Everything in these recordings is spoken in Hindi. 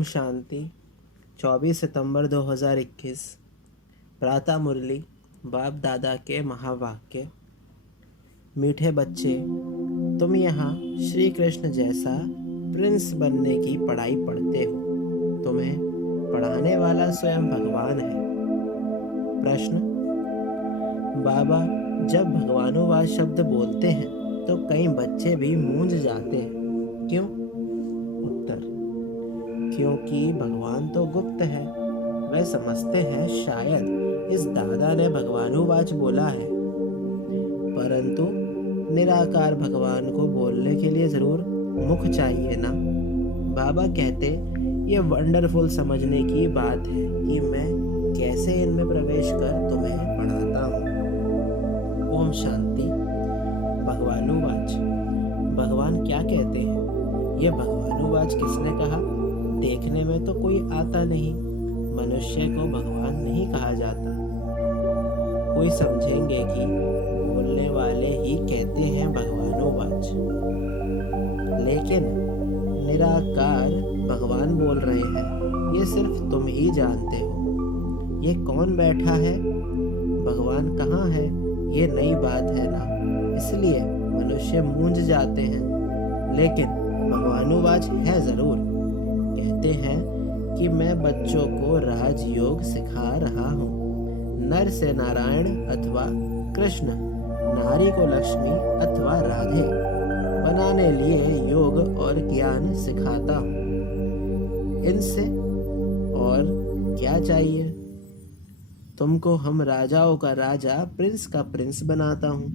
ओम शांति। 24 सितंबर 2021। प्रातः मुरली बाप दादा के महावाक्य। मीठे बच्चे, तुम यहाँ श्री कृष्ण जैसा प्रिंस बनने की पढ़ाई पढ़ते हो। तुम्हें पढ़ाने वाला स्वयं भगवान है। प्रश्न: बाबा जब भगवानुवाद शब्द बोलते हैं तो कई बच्चे भी मूंझ जाते हैं, क्यों? उत्तर: क्योंकि भगवान तो गुप्त है। वे समझते हैं शायद इस दादा ने भगवानुवाच बोला है, परंतु निराकार भगवान को बोलने के लिए जरूर मुख चाहिए ना। बाबा कहते ये वंडरफुल समझने की बात है कि मैं कैसे इनमें प्रवेश कर तुम्हें पढ़ाता हूँ। ओम शांति। भगवानुवाच, भगवान क्या कहते हैं? ये भगवानुवाच किसने कहा? देखने में तो कोई आता नहीं। मनुष्य को भगवान नहीं कहा जाता। कोई समझेंगे कि बोलने वाले ही कहते हैं भगवानुवाच, लेकिन निराकार भगवान बोल रहे हैं। ये सिर्फ तुम ही जानते हो। ये कौन बैठा है, भगवान कहाँ है, ये नई बात है ना, इसलिए मनुष्य मूंझ जाते हैं। लेकिन भगवानुवाच है जरूर। कहते हैं कि मैं बच्चों को राजयोग सिखा रहा हूँ। नर से नारायण अथवा कृष्ण, नारी को लक्ष्मी अथवा राधे बनाने लिए योग और ज्ञान सिखाता हूँ। इनसे और क्या चाहिए? तुमको हम राजाओं का राजा, प्रिंस का प्रिंस बनाता हूँ।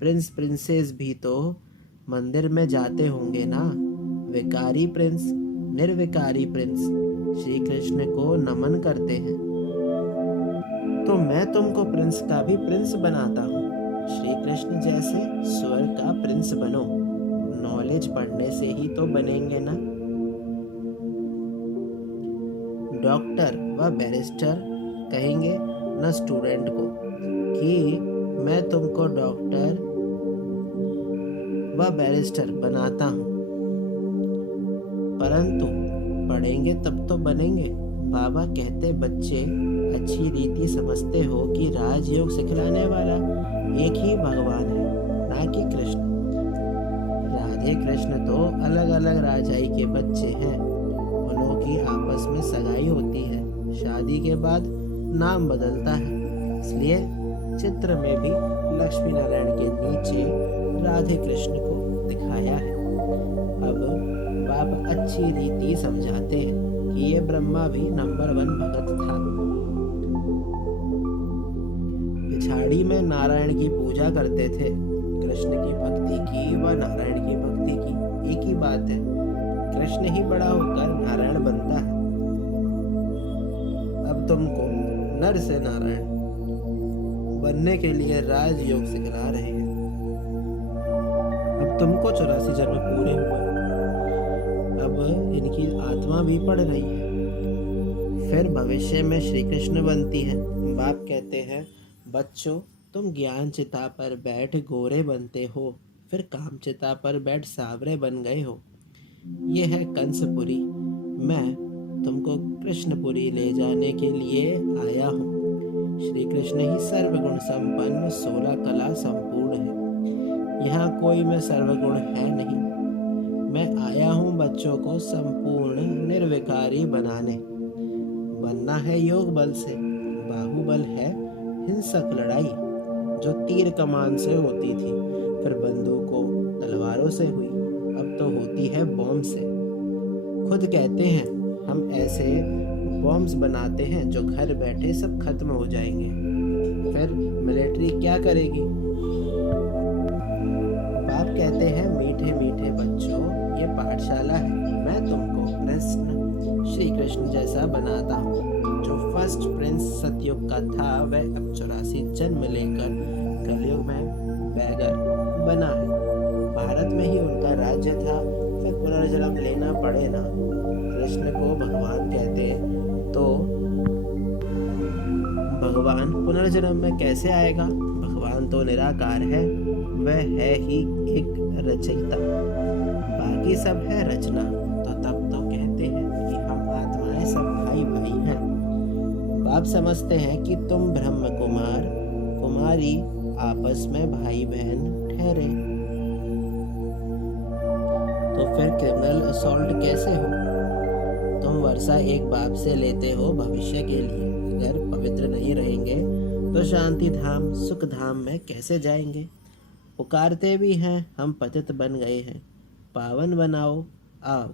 प्रिंस प्रिंसेस भी तो मंदिर में जाते होंगे ना। विकारी प्रिंस, निर्विकारी प्रिंस श्री कृष्ण को नमन करते हैं। तो मैं तुमको प्रिंस का भी प्रिंस बनाता हूँ। श्री कृष्ण जैसे स्वर्ग का प्रिंस बनो। नॉलेज पढ़ने से ही तो बनेंगे ना। डॉक्टर व बैरिस्टर कहेंगे न स्टूडेंट को कि मैं तुमको डॉक्टर व बैरिस्टर बनाता हूँ, परंतु पढ़ेंगे तब तो बनेंगे। बाबा कहते बच्चे अच्छी रीति समझते हो कि राजयोग सिखलाने वाला एक ही भगवान है, ना कि कृष्ण। राधे कृष्ण तो अलग अलग राजाई के बच्चे हैं। उनों की आपस में सगाई होती है, शादी के बाद नाम बदलता है। इसलिए चित्र में भी लक्ष्मी नारायण के नीचे राधे कृष्ण को दिखाया है। अब बाप अच्छी रीति समझाते हैं कि ये ब्रह्मा भी नंबर 1 भगत था। पिछाड़ी में नारायण की पूजा करते थे। कृष्ण की भक्ति की व नारायण की भक्ति की एक ही बात है। कृष्ण ही बड़ा होकर नारायण बनता है। अब तुमको नर से नारायण बनने के लिए राजयोग सिखला रहे हैं। अब तुमको 84 जन्म पूरे हुए। अब इनकी आत्मा भी पढ़ रही है। फिर भविष्य में श्री कृष्ण बनती है। बाप कहते हैं बच्चों, तुम ज्ञान चिता पर बैठ गोरे बनते हो, फिर काम चिता पर बैठ सावरे बन गए हो। यह है कंसपुरी। मैं तुमको कृष्णपुरी ले जाने के लिए आया हूँ। श्री कृष्ण ही सर्वगुण संपन्न 16 कला संपूर्ण है। यहाँ कोई मैं सर्वगुण है नहीं। मैं आया हूँ बच्चों को संपूर्ण निर्विकारी बनाने। बनना है योग बल से। बाहुबल है हिंसक लड़ाई, जो तीर कमान से होती थी, फिर बंदूकों तलवारों से हुई, अब तो होती है बॉम्ब से। खुद कहते हैं हम ऐसे बॉम्ब्स बनाते हैं जो घर बैठे सब खत्म हो जाएंगे। फिर मिलिट्री क्या करेगी? बाप कहते हैं मीठे मीठे बच्चों, ये पाठशाला है। मैं तुमको कृष्ण श्री कृष्ण जैसा बनाता हूँ। जो फर्स्ट प्रिंस सतयुग का था, वह अब 84 जन्म लेकर कलयुग में बैगर बना है। भारत में ही उनका राज्य था, फिर पुनर्जन्म लेना पड़े ना। कृष्ण को भगवान कहते तो भगवान पुनर्जन्म में कैसे आएगा? भगवान तो निराकार है, वह है ही एक रचयिता, बाकी सब है रचना। तो तब तो कहते हैं कि हम बाप समझते हैं कि तुम ब्रह्म कुमार कुमारी आपस में भाई बहन ठहरे, तो फिर क्रिमिनल असॉल्ट कैसे हो? तुम वर्षा एक बाप से लेते हो भविष्य के लिए। अगर पवित्र नहीं रहेंगे तो शांति धाम सुख धाम में कैसे जाएंगे? पुकारते भी हैं, हम पतित बन गए हैं, पावन बनाओ आओ।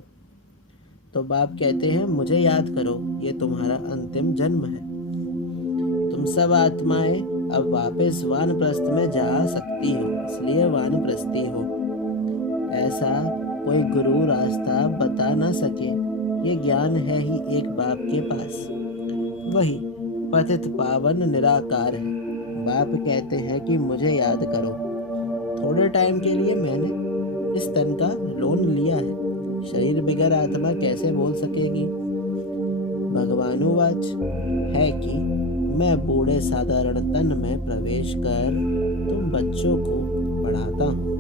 तो बाप कहते हैं, मुझे याद करो, ये तुम्हारा अंतिम जन्म है। तुम सब आत्माएं अब वापस वानप्रस्थ में जा सकती हो, इसलिए वानप्रस्थी हो। ऐसा कोई गुरु रास्ता बता ना सके, ये ज्ञान है ही एक बाप के पास। वही पतित पावन निराकार है। बाप कहते हैं कि मुझे याद करो। थोड़े टाइम के लिए मैंने इस तन का लोन लिया है, शरीर बिगर आत्मा कैसे बोल सकेगी? भगवानुवाच है कि मैं बूढ़े साधारण तन में प्रवेश कर तुम बच्चों को पढ़ाता हूँ।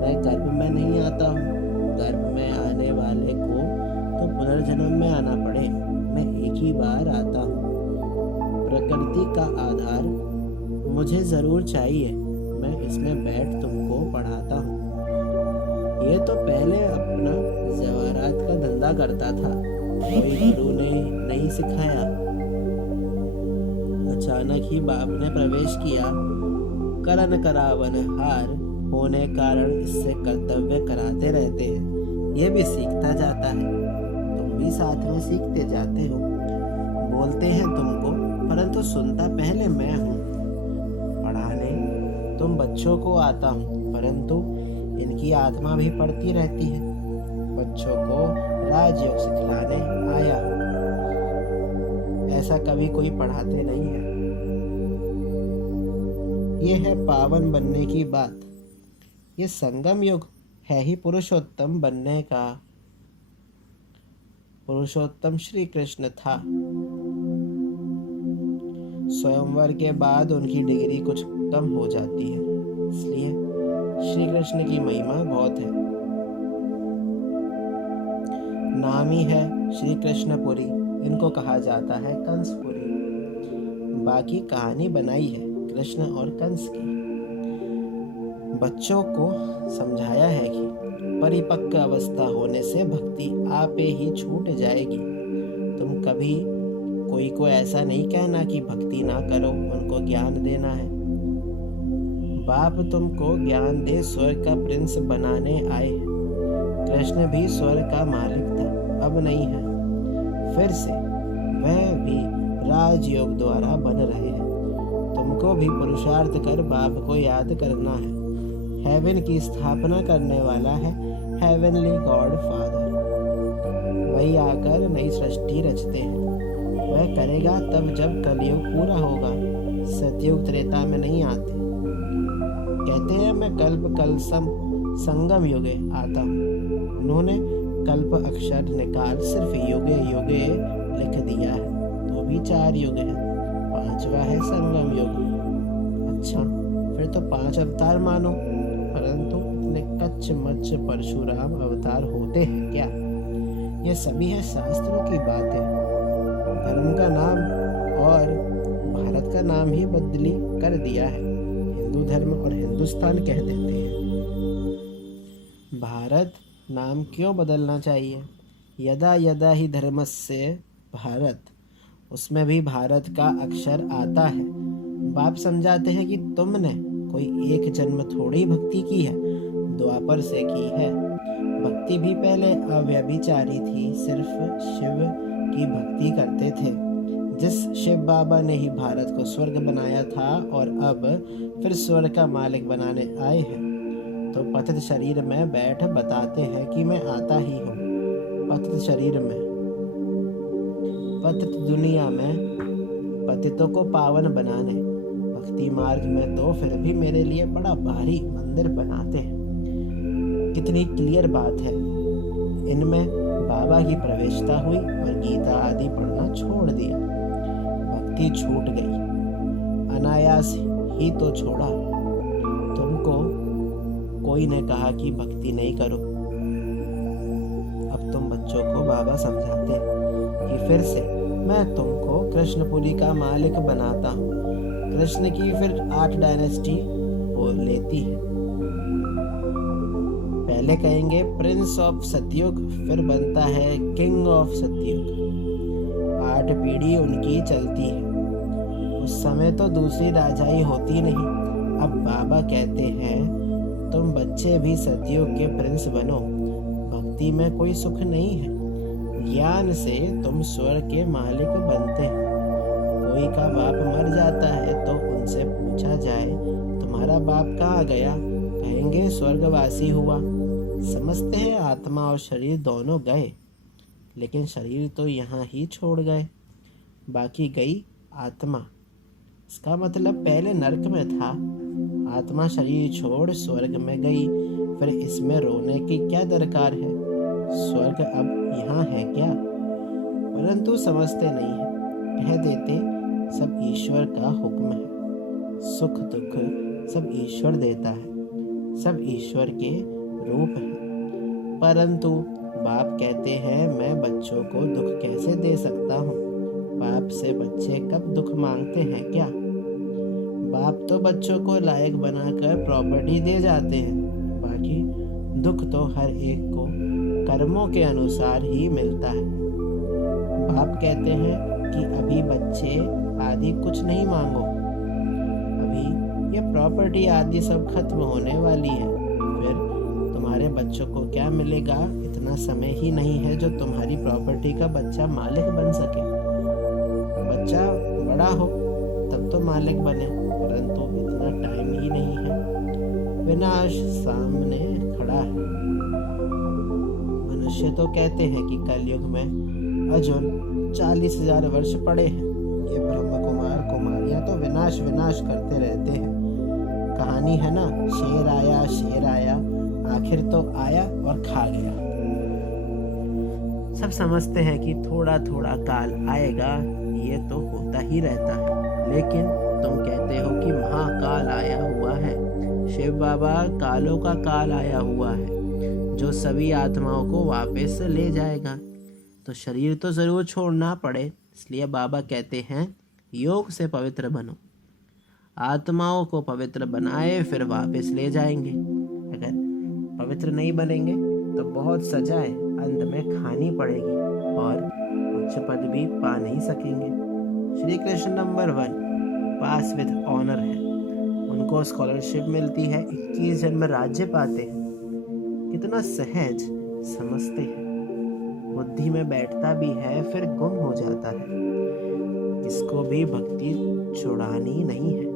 मैं गर्भ में नहीं आता हूँ। गर्भ में आने वाले को तो पुनर्जन्म में आना पड़े, मैं एक ही बार आता हूँ। प्रकृति का आधार मुझे जरूर चाहिए, मैं इसमें बैठ तुमको पढ़ाता हूँ। ये तो पहले अपना जवाहरात का धंधा करता था, कोई गुरु ने नहीं सिखाया। अचानक ही बाप ने प्रवेश किया। करन करावन हार होने कारण इससे कर्तव्य कराते रहते हैं, ये भी सीखता जाता है। तुम भी साथ में सीखते जाते हो। बोलते हैं तुमको, परंतु सुनता पहले मैं हूँ। पढ़ाने तुम बच्चों को आता हूँ, परंतु इनकी आत्मा भी पढ़ती रहती है। बच्चों को राजयोग सिखलाने आया हूँ, ऐसा कभी कोई पढ़ाते नहीं है। ये है पावन बनने की बात। ये संगम युग है ही पुरुषोत्तम बनने का। पुरुषोत्तम श्री कृष्ण था। स्वयंवर के बाद उनकी डिग्री कुछ कम हो जाती है, इसलिए श्री कृष्ण की महिमा बहुत है। नाम ही है श्री कृष्णपुरी, इनको कहा जाता है कंसपुरी। बाकी कहानी बनाई है कृष्ण और कंस की। बच्चों को समझाया है कि परिपक्व अवस्था होने से भक्ति आपे ही छूट जाएगी। तुम कभी कोई को ऐसा नहीं कहना कि भक्ति ना करो, उनको ज्ञान देना है। बाप तुमको ज्ञान दे स्वर्ग का प्रिंस बनाने आए हैं। कृष्ण भी स्वर्ग का मालिक था, अब नहीं है। फिर से वह भी राजयोग द्वारा बन रहे हैं। तुमको भी पुरुषार्थ कर बाप को याद करना है। हेवन की स्थापना करने वाला है हेवनली गॉड फादर। वही आकर नई सृष्टि रचते हैं। वह करेगा तब जब कलयुग पूरा होगा। सतयुग त्रेता में नहीं आते। कहते हैं मैं कल्प कलसम संगम युगे आता हूँ। उन्होंने कल्प अक्षर निकाल सिर्फ युगे युगे लिख दिया है, तो भी 4 युग है। 5वां है संगम युग। अच्छा, फिर तो 5 अवतार मानो, परंतु इतने कच्च मच्च परशुराम अवतार होते हैं क्या? ये सभी है शास्त्रों की बात है। धर्म का नाम और भारत का नाम ही बदली कर दिया है। हिंदू धर्म और हिंदुस्तान कह देते हैं। भारत नाम क्यों बदलना चाहिए? यदा यदा ही धर्मस्य भारत, उसमें भी भारत का अक्षर आता है। बाप समझाते हैं कि तुमने कोई एक जन्म थोड़ी भक्ति की है, द्वापर से की है। भक्ति भी पहले अव्यभिचारी थी, सिर्फ शिव की भक्ति करते थे। जिस शिव बाबा ने ही भारत को स्वर्ग बनाया था और अब फिर स्वर्ग का मालिक बनाने आए हैं, तो पतित शरीर में बैठ बताते हैं कि मैं आता ही हूँ। पतित शरीर में, पतित दुनिया में, पतितों को पावन बनाने, भक्ति मार्ग में तो फिर भी मेरे लिए बड़ा भारी मंदिर बनाते हैं। कितनी क्लियर बात है। इनमें बाबा की प्रवेशता हुई और गीता आदि पढ़ना छोड़ दिया। भक्ति छूट गई, अनायास ही तो छोड़ा। तुमको कोई ने कहा कि भक्ति नहीं करो। अब तुम बच्चों को बाबा समझाते कि फिर से मैं तुमको कृष्णपुरी का मालिक बनाता हूँ। कृष्ण की फिर 8 डायनेस्टी हो लेती है। पहले कहेंगे प्रिंस ऑफ सतयुग, फिर बनता है किंग ऑफ सतयुग। 8 पीढ़ी उनकी चलती है। उस समय तो दूसरी राजाई होती नहीं। अब बाबा कहते हैं तुम बच्चे भी सतयुग के प्रिंस बनो। भक्ति में कोई सुख नहीं है, ज्ञान से तुम स्वर्ग के मालिक बनते हैं। कोई का बाप मर जाता है तो उनसे पूछा जाए तुम्हारा बाप कहाँ गया, कहेंगे स्वर्गवासी हुआ। समझते हैं आत्मा और शरीर दोनों गए, लेकिन शरीर तो यहाँ ही छोड़ गए, बाकी गई आत्मा। इसका मतलब पहले नरक में था, आत्मा शरीर छोड़ स्वर्ग में गई। फिर इसमें रोने की क्या दरकार है, स्वर्ग अब यहाँ है क्या? परंतु समझते नहीं है, कह देते सब ईश्वर का हुक्म है। सुख दुख सब ईश्वर देता है, सब ईश्वर के रूप है। परंतु बाप कहते हैं मैं बच्चों को दुख कैसे दे सकता हूँ? बाप से बच्चे कब दुख मांगते हैं क्या? बाप तो बच्चों को लायक बनाकर प्रॉपर्टी दे जाते हैं, बाकी दुख तो हर एक को कर्मों के अनुसार ही मिलता है। बाप कहते हैं कि अभी बच्चे आदि कुछ नहीं मांगो, अभी ये प्रॉपर्टी आदि सब खत्म होने वाली है। फिर तुम्हारे बच्चों को क्या मिलेगा? इतना समय ही नहीं है जो तुम्हारी प्रॉपर्टी का बच्चा मालिक बन सके। बच्चा बड़ा हो तब तो मालिक बने, परंतु इतना टाइम ही नहीं है। विनाश सामने खड़ा है। मनुष्य तो कहते हैं कि कलयुग में अर्जुन 40,000 वर्ष पड़े हैं। ये ब्रह्म कुमार कुमारियां तो विनाश विनाश करते रहते हैं। कहानी है ना, शेर आया आखिर तो आया और खा गया। सब समझते हैं कि थोड़ा थोड़ा काल आएगा, ये तो होता ही रहता है। लेकिन तुम कहते हो कि महाकाल आया हुआ है। शिव बाबा कालों का काल आया हुआ है, जो सभी आत्माओं को वापस ले जाएगा। तो शरीर तो जरूर छोड़ना पड़े, इसलिए बाबा कहते हैं योग से पवित्र बनो। आत्माओं को पवित्र बनाए फिर वापस ले जाएंगे। अगर पवित्र नहीं बनेंगे तो बहुत सजाएं अंत में खानी पड़ेगी और उच्च पद भी पा नहीं सकेंगे। Shri Krishna number 1 pass with honour है। उनको स्कॉलरशिप मिलती है, 21 जन्म राज्य पाते हैं। कितना सहज समझते हैं, बुद्धि में बैठता भी है फिर गुम हो जाता है। इसको भी भक्ति छुड़ानी नहीं है।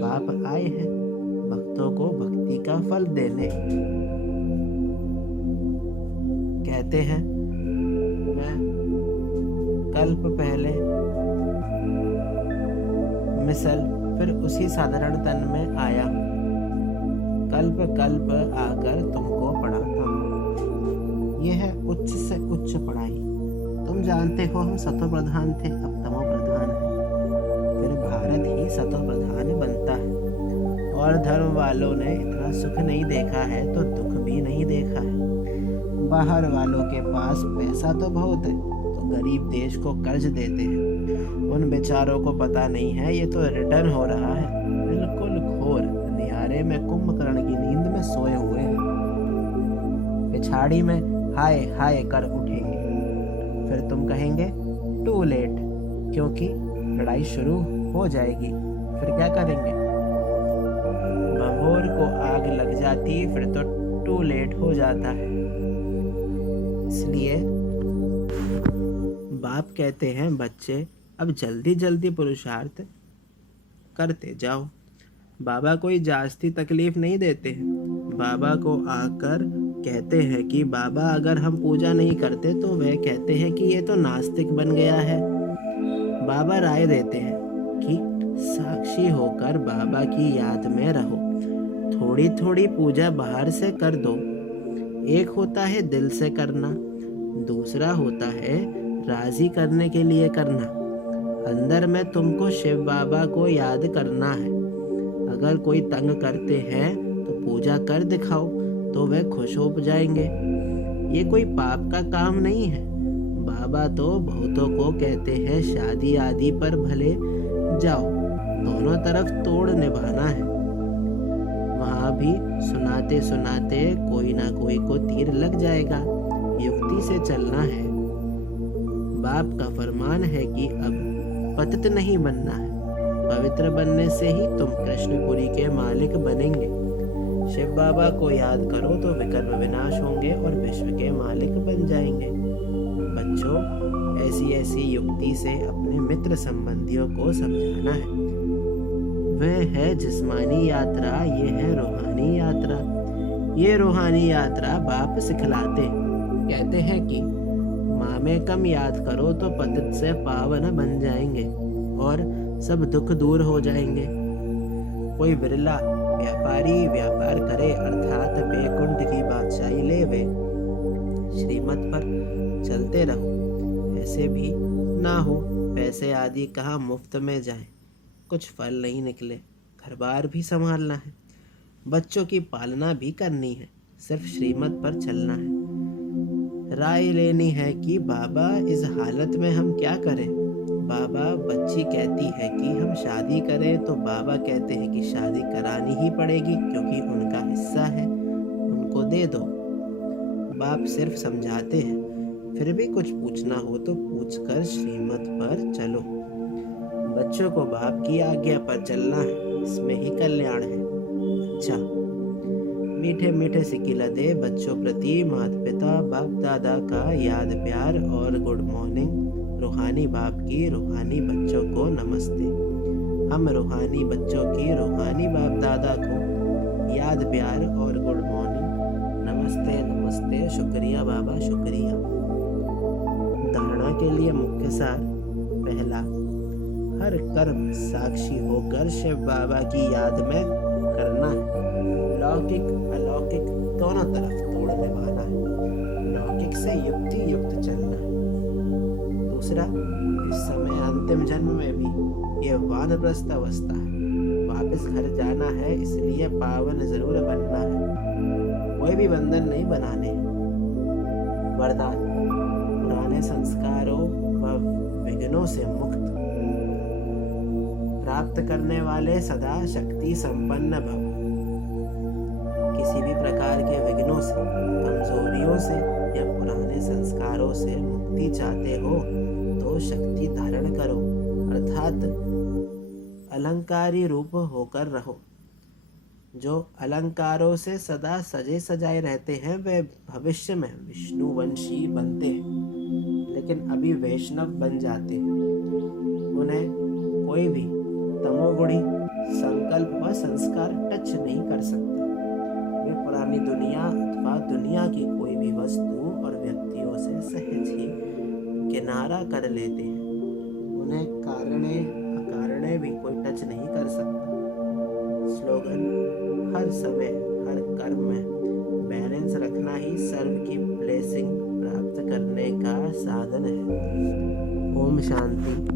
बाप आए हैं भक्तों को भक्ति का फल देने। कहते हैं मैं कल्प पहले मिसल फिर उसी साधारण तन में आया हूँ। कल्प कल्प आकर तुमको पढ़ाता हूँ। यह है उच्च से उच्च पढ़ाई। तुम जानते हो हम सतो प्रधान थे, अब तमो प्रधान है। फिर भारत ही सतो प्रधान बनता है। और धर्म वालों ने इतना सुख नहीं देखा है तो दुख भी नहीं देखा है। बाहर वालों के पास पैसा तो बहुत है, तो गरीब देश को कर्ज देते हैं। उन बेचारों को पता नहीं है ये तो रिटर्न हो रहा है। बिल्कुल घोर अंधियारे में कुंभकर्ण की नींद में सोए हुए हैं। पिछाड़ी में हाय हाय कर उठेंगे। फिर तुम कहेंगे टू लेट, क्योंकि लड़ाई शुरू हो जाएगी। फिर क्या करेंगे? भभोर को आग लग जाती, फिर तो टू लेट हो जाता है। इसलिए बाप कहते हैं बच्चे अब जल्दी जल्दी पुरुषार्थ करते जाओ। बाबा कोई जास्ती तकलीफ नहीं देते हैं। बाबा को आकर कहते हैं कि बाबा अगर हम पूजा नहीं करते तो वह कहते हैं कि ये तो नास्तिक बन गया है। बाबा राय देते हैं कि साक्षी होकर बाबा की याद में रहो। थोड़ी थोड़ी पूजा बाहर से कर दो। एक होता है दिल से करना, दूसरा होता है राजी करने के लिए करना। अंदर में तुमको शिव बाबा को याद करना है। अगर कोई तंग करते हैं तो पूजा कर दिखाओ, तो वह खुश हो जाएंगे। ये कोई पाप का काम नहीं है। बाबा तो बहुतों को कहते हैं शादी आदि पर भले जाओ, दोनों तरफ तोड़ निभाना है। वहां भी सुनाते सुनाते कोई ना कोई को तीर लग जाएगा। युक्ति से चलना है। बाप का फरमान है कि अब पतित नहीं बनना है। पवित्र बनने से ही तुम कृष्णपुरी के मालिक बनेंगे। शिव बाबा को याद करो तो विकर्म विनाश होंगे और विश्व के मालिक बन जाएंगे। बच्चों, ऐसी ऐसी युक्ति से अपने मित्र संबंधियों को समझाना है। वह है जिस्मानी यात्रा, ये है रूहानी यात्रा। ये रूहानी यात्रा बाप सिखलाते, कहते हैं कि माँ में कम याद करो तो पतित से पावन बन जाएंगे और सब दुख दूर हो जाएंगे। कोई बिरला व्यापारी व्यापार करे अर्थात बैकुंठ की बादशाही ले वे। श्रीमत पर चलते रहो। ऐसे भी ना हो पैसे आदि कहाँ मुफ्त में जाए, कुछ फल नहीं निकले। घर बार भी संभालना है, बच्चों की पालना भी करनी है। सिर्फ श्रीमत पर चलना है। राय लेनी है कि बाबा इस हालत में हम क्या करें। बाबा, बच्ची कहती है कि हम शादी करें तो बाबा कहते हैं कि शादी करानी ही पड़ेगी क्योंकि उनका हिस्सा है, उनको दे दो। बाप सिर्फ समझाते हैं। फिर भी कुछ पूछना हो तो पूछकर श्रीमत पर चलो। बच्चों को बाप की आज्ञा पर चलना है, इसमें ही कल्याण है। अच्छा, मीठे मीठे सिकिला दे बच्चों प्रति माता पिता बाप दादा का याद प्यार और गुड मॉर्निंग। रूहानी बाप की रूहानी बच्चों को नमस्ते। हम रूहानी बच्चों की रूहानी बाप दादा को याद प्यार और गुड मॉर्निंग। नमस्ते नमस्ते, शुक्रिया बाबा शुक्रिया। धारणा के लिए मुख्य सार। पहला, हर कर्म साक्षी होकर शिव बाबा की याद में करना है। लौकिक अलौकिक दोनों तरफ तोड़ निभाना है। लौकिक से युक्ति युक्त चलना है। दूसरा, इस समय अंतिम जन्म में भी ये वानप्रस्थ अवस्था है, वापस घर जाना है, इसलिए पावन जरूर बनना है। कोई भी बंधन नहीं बनाने। वरदान, पुराने संस्कारों व विघ्नों से मुक्त प्राप्त करने वाले सदा शक्ति संपन्न भव। किसी भी प्रकार के विघ्नों से, कमजोरियों से या पुराने संस्कारों से मुक्ति चाहते हो तो शक्ति धारण करो, अर्थात अलंकारी रूप होकर रहो। जो अलंकारों से सदा सजे सजाए रहते हैं वे भविष्य में विष्णुवंशी बनते हैं, लेकिन अभी वैष्णव बन जाते हैं। उन्हें कोई भी तमोगुणी संकल्प व संस्कार टच नहीं कर सकता। वे पुरानी दुनिया अथवा दुनिया की कोई भी वस्तु और व्यक्तियों से सहज ही किनारा कर लेते हैं। उन्हें कारणे अकारणे भी कोई टच नहीं कर सकता। स्लोगन, हर समय हर कर्म में बैलेंस रखना ही सर्व की ब्लेसिंग प्राप्त करने का साधन है। ओम शांति।